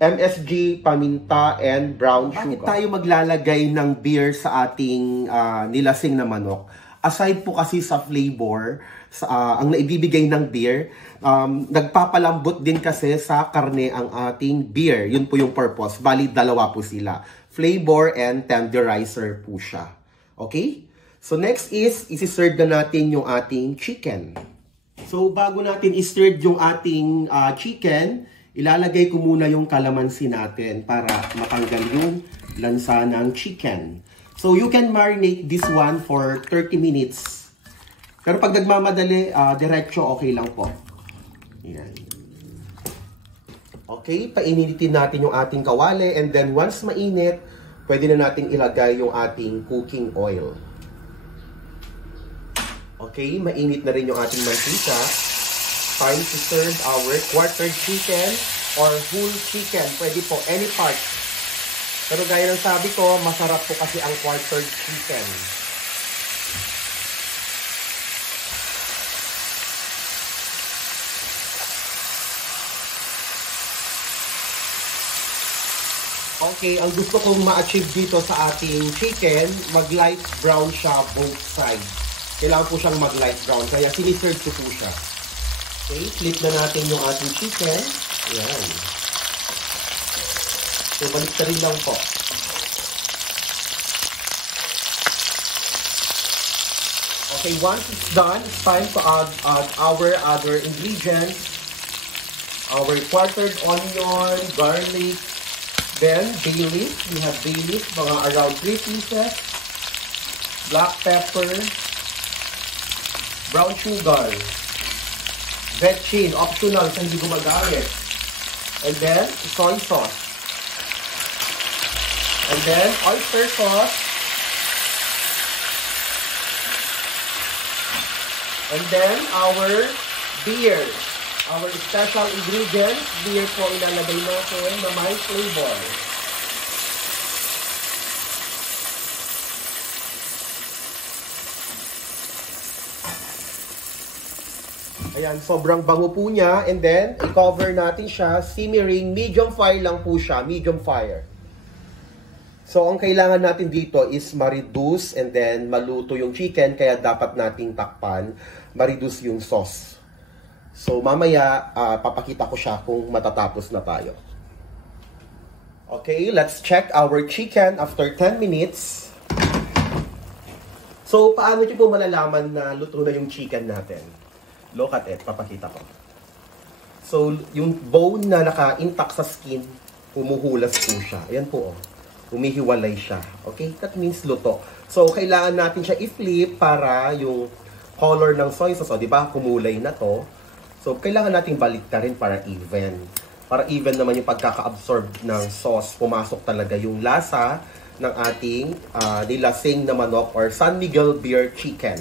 MSG, paminta, and brown sugar. Bakit tayo maglalagay ng beer sa ating nilasing na manok? Aside po kasi sa flavor, ang naibibigay ng beer, nagpapalambot din kasi sa karne ang ating beer. Yun po yung purpose. Bali, dalawa po sila. Flavor and tenderizer po siya. Okay? So next is, isi-serve na natin yung ating chicken. So bago natin i-serve yung ating chicken, ilalagay ko muna yung kalamansi natin para matanggal yung lansa ng chicken. So you can marinate this one for 30 minutes. Pero pag nagmamadali, diretso okay lang po. Yan. Okay, painitin natin yung ating kawali and then once mainit, pwede na nating ilagay yung ating cooking oil. Okay, mainit na rin yung ating mantika. Time to serve our quartered chicken or whole chicken. Pwede po, any part. Pero gaya ng sabi ko, masarap po kasi ang quartered chicken. Okay, ang gusto kong ma-achieve dito sa ating chicken, mag-light brown siya both sides. Kailangan po siyang mag-light brown, kaya siniserve ko po siya. Okay, flip na natin yung ating chicken. Ayan. So, balik na rin lang po. Okay, once it's done, it's time to add our other ingredients. Our quartered onion, garlic, then bay leaf. We have bay leaf, mga around 3 pieces. Black pepper, brown sugar, vetchin, optional sa hindi gumagamit. And then, soy sauce. And then, oyster sauce. And then, our beer. Our special ingredients, beer po ilalagay natin na may flavor. Ayan, sobrang bango po niya. And then, i-cover natin siya, simmering, medium fire lang po siya, medium fire. So, ang kailangan natin dito is ma-reduce and then maluto yung chicken, kaya dapat nating takpan, ma-reduce yung sauce. So, mamaya, papakita ko siya kung matatapos na tayo. Okay, let's check our chicken after 10 minutes. So, paano nyo po malalaman na luto na yung chicken natin? Look at it, papakita ko. So, yung bone na naka-intact sa skin, humuhulas po siya. Ayan po, oh. Humihiwalay siya. Okay, that means luto. So, kailangan natin siya i-flip para yung color ng soy sauce, di ba? Kumulay na to. So, kailangan natin baliktarin para even. Para even naman yung pagkaka-absorb ng sauce. Pumasok talaga yung lasa ng ating nilasing na manok or San Miguel Beer Chicken.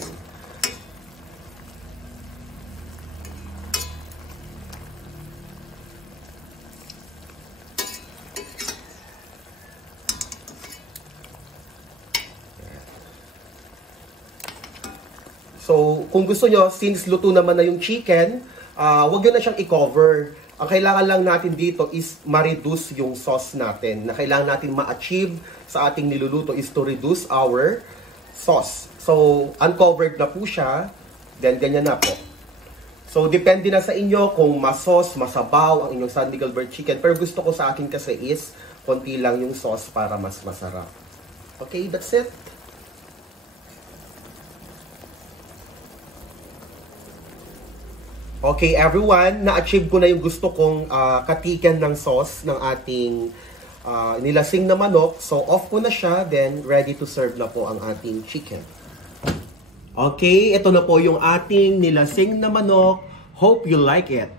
So, kung gusto nyo, since luto naman na yung chicken, wag nyo na siyang i-cover. Ang kailangan lang natin dito is ma-reduce yung sauce natin. Na kailangan natin ma-achieve sa ating niluluto is to reduce our sauce. So, uncovered na po siya. Then, ganyan na po. So, depende na sa inyo kung ma-sauce, masabaw ang inyong San Miguel Beer Chicken. Pero gusto ko sa akin kasi is konti lang yung sauce para mas masarap. Okay, that's it. Okay, everyone, na-achieve ko na yung gusto kong katikan ng sauce ng ating nilasing na manok. So, off ko na siya, then ready to serve na po ang ating chicken. Okay, ito na po yung ating nilasing na manok. Hope you like it.